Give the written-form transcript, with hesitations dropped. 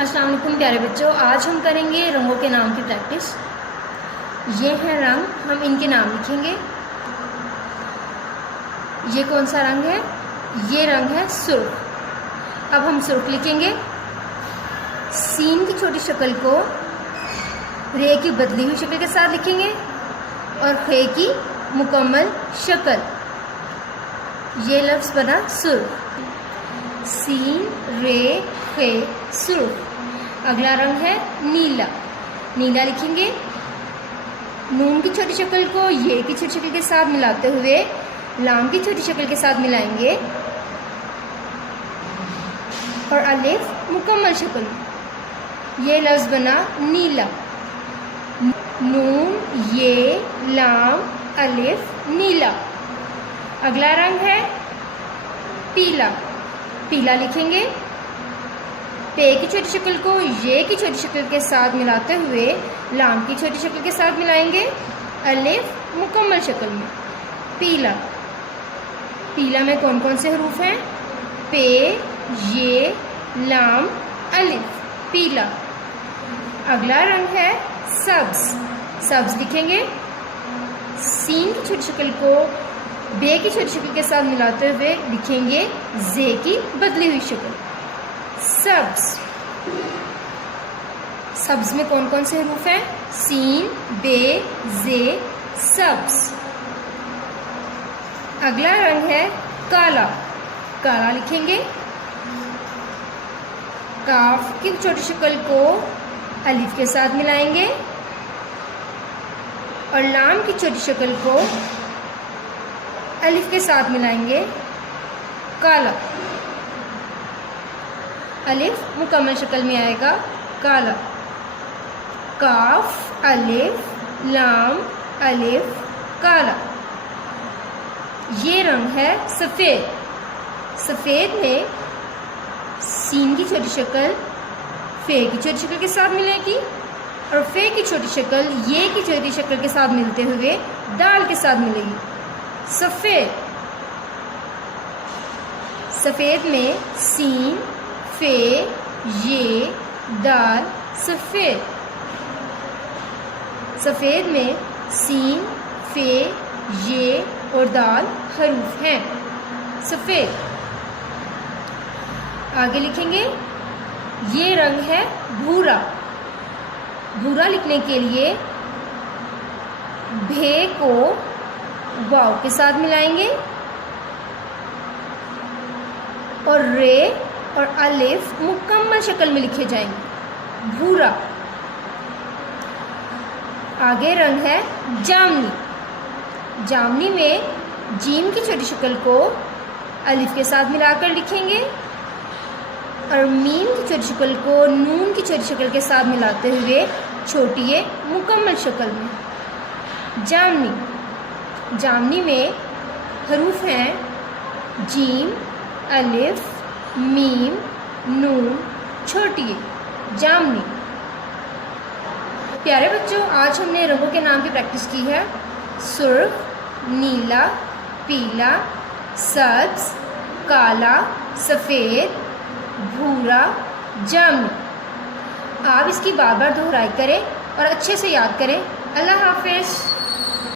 अस्सलाम वालेकुम प्यारे बच्चों, आज हम करेंगे रंगों के नाम की प्रैक्टिस। ये हैं रंग, हम इनके नाम लिखेंगे। ये कौन सा रंग है? ये रंग है सुर्ख। अब हम सुर्ख लिखेंगे। सीन की छोटी शक्ल को रे की बदली हुई शक्ल के साथ लिखेंगे और खे की मुकम्मल शक्ल। ये लफ्ज़ बना सुर्ख। सीन रे खे सुर्ख। अगला रंग है नीला। नीला लिखेंगे। नून की छोटी शक्ल को ये की छोटी शक्ल के साथ मिलाते हुए लाम की छोटी शक्ल के साथ मिलाएंगे और अलिफ मुकम्मल शक्ल। ये लफ्ज़ बना नीला। नून ये लाम अलिफ नीला। अगला रंग है पीला। पीला लिखेंगे। पे की छोटी शक्ल को ये की छोटी शक्ल के साथ मिलाते हुए लाम की छोटी शक्ल के साथ मिलाएंगे अलिफ मुकम्मल शक्ल में। पीला। पीला में कौन कौन से हरूफ हैं? पे, ये, लाम, अलिफ। पीला। अगला रंग है सब्ज। सब्ज लिखेंगे। सीन की छोटी शक्ल को बे की छोटी शक्ल के साथ मिलाते हुए लिखेंगे जे की बदली हुई शक्ल। सब्ज। सब्ज में कौन कौन से हरूफ हैं? सीन, बे, जे, सब्ज। अगला रंग है काला। काला लिखेंगे। काफ की छोटी शक्ल को अलिफ के साथ मिलाएंगे और लाम की छोटी शक्ल को अलिफ के साथ मिलाएंगे काला। अलिफ मुकम्मल शक्ल में आएगा काला। काफ अलिफ लाम अलिफ काला। ये रंग है सफ़ेद। सफ़ेद में सीन की छोटी शक्ल फे की छोटी शक्ल के साथ मिलेगी और फे की छोटी शक्ल ये की छोटी शक्ल के साथ मिलते हुए दाल के साथ मिलेगी। सफ़ेद। सफ़ेद में सीन फे ये दाल सफ़ेद। सफ़ेद में सीन फे ये और दाल हरूफ हैं। सफ़ेद। आगे लिखेंगे। ये रंग है भूरा। भूरा लिखने के लिए भे को वाव के साथ मिलाएंगे और रे और अलिफ मुकम्मल शक्ल में लिखे जाएंगे भूरा। आगे रंग है जामनी। जामनी में जीम की छोटी शक्ल को अलिफ के साथ मिलाकर लिखेंगे और मीम की छोटी शक्ल को नून की छोटी शक्ल के साथ मिलाते हुए छोटी मुकम्मल शक्ल में जामनी। जामनी में हरूफ हैं जीम अलिफ मीम नून छोटी जामनी। प्यारे बच्चों, आज हमने रंगों के नाम की प्रैक्टिस की है। सुर्ख, नीला, पीला, सब्ज, काला, सफ़ेद, भूरा, जामुनी। आप इसकी बार बार दोहराई करें और अच्छे से याद करें। अल्लाह हाफ़िज़।